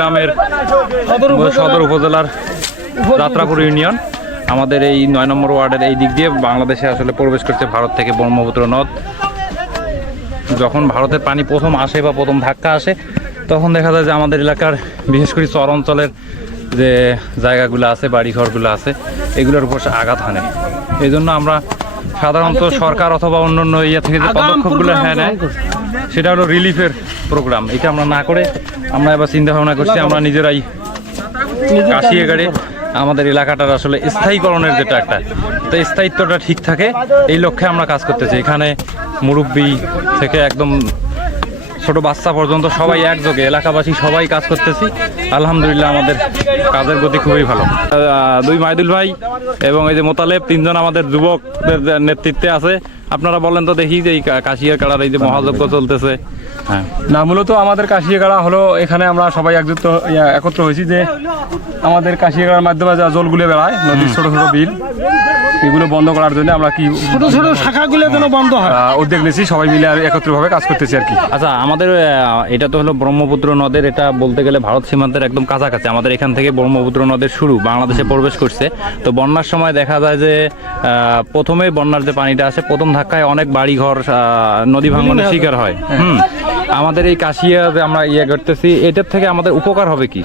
কুড়িগ্রামের সদর উপজেলার যাত্রাপুর ইউনিয়ন। আমাদের এই 9 নম্বর ওয়ার্ডের এই দিক দিয়ে বাংলাদেশে আসলে প্রবেশ করছে ভারত থেকে ব্রহ্মপুত্র নদ। যখন ভারতের পানি প্রথম আসে বা প্রথম ধাক্কা আসে তখন দেখা যায় যে আমাদের এলাকার বিশেষ করে চর অঞ্চলের যে জায়গাগুলো আছে, বাড়িঘরগুলো আছে, এগুলোর উপর আঘাত হানে। এই জন্য আমরা সাধারণত সরকার অথবা অন্যান্য ইয়ে থেকে যে পদক্ষেপগুলো নেয় সেটা হলো রিলিফের প্রোগ্রাম। এটা আমরা না করে আমরা এবার চিন্তা ভাবনা করছি আমরা নিজেরাই কাশিয়াগাড়ে আমাদের এলাকাটার আসলে স্থায়ীকরণের যেটা একটা তো স্থায়িত্বটা ঠিক থাকে এই লক্ষ্যে আমরা কাজ করতেছি। এখানে মুরব্বী থেকে একদম ছোট বাচ্চা পর্যন্ত সবাই একযোগে এলাকাবাসী সবাই কাজ করতেছি। আলহামদুলিল্লাহ আমাদের কাজের গতি খুবই ভালো। দুই মাইদুল ভাই এবং এই যে মোতালেব, তিনজন আমাদের যুবকদের নেতৃত্বে আছে। আপনারা বলেন তো দেখি যে এই কাশিয়াগাড়ার এই যে মহাযজ্ঞ চলতেছে। হ্যাঁ, না মূলত আমাদের কাশিয়াগাড়া হলো এখানে আমরা সবাই একত্র হয়েছি যে আমাদের কাশিয়াগাড়ার মাধ্যমে যা জলগুলো বেড়ায় নদীর ছোট ছোট বিল এগুলো বন্ধ করার জন্য আমরা কি ছোট ছোট শাখাগুলো যেন বন্ধ হয় উদ্যোগ নিয়েছি, সবাই মিলে আর একত্রভাবে কাজ করতেছি আর কি। আচ্ছা, আমাদের এটা তো হলো ব্রহ্মপুত্র নদের, এটা বলতে গেলে ভারত সীমান্তের একদম কাছাকাছি। আমাদের এখান থেকে ব্রহ্মপুত্র নদের শুরু, বাংলাদেশে প্রবেশ করছে। তো বন্যার সময় দেখা যায় যে প্রথমে বন্যার যে পানিটা আসে প্রথম ধাক্কায় অনেক বাড়িঘর নদী ভাঙনের শিকার হয়। আমাদের এই কাশিয়া যে আমরা করতেছি এটার থেকে আমাদের উপকার হবে কি?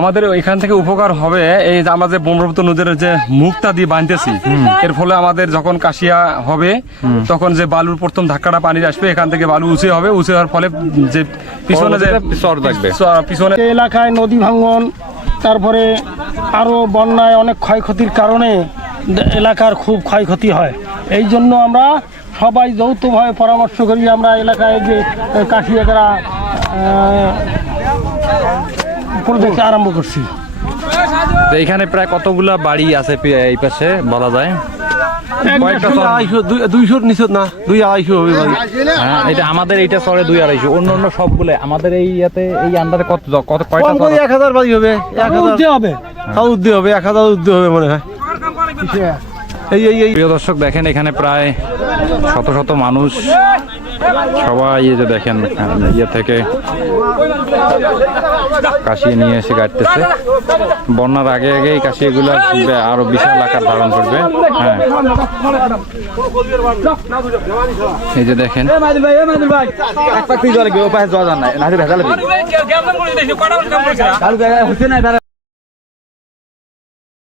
আমাদের এখান থেকে উপকার হবে এই যে আমরা যে ব্রহ্মপুত্র নদীর যে মুখটা দিয়ে বাঁধতেছি, এর ফলে আমাদের যখন কাশিয়া হবে তখন যে বালুর প্রথম ধাক্কাটা পানি আসবে, এখান থেকে বালু উঁচু হবে, উঁচু হওয়ার ফলে যে পিছনে যে চর থাকবে, পিছনে এলাকায় নদী ভাঙন, তারপরে আরো বন্যায় অনেক ক্ষয়ক্ষতির কারণে এলাকার খুব ক্ষয়ক্ষতি হয়। এই জন্য আমরা সবাই যৌথভাবে পরামর্শ করি আমরা এলাকায় যে কাশিয়াগাড়া প্রজেক্ট আরম্ভ করছি। এখানে প্রায় কতগুলা বাড়ি আছে এই পাশে বলা যায়? 200 নিচে না, 200-250 হবে বাড়ি। হ্যাঁ, এটা আমাদের এইটা চরে 200-250, অন্য সবগুলো আমাদের এই ইয়াতে এই আন্ডারে কত কয়টা? 1000 বাড়ি হবে, 1000 হবে, তাও উদ্যোগ হবে, 1000 উদ্যোগ হবে মনে হয়। প্রিয় দর্শক দেখেন এখানে প্রায় শত শত মানুষ সবাই এই যে দেখেন ইয়ে থেকে কাশিয়ে নিয়ে এসে কাটতেছে। বন্যার আগে আগে এই কাশিয়াগুলো আরো বিশাল আকার ধারণ করবে। হ্যাঁ, এই যে দেখেন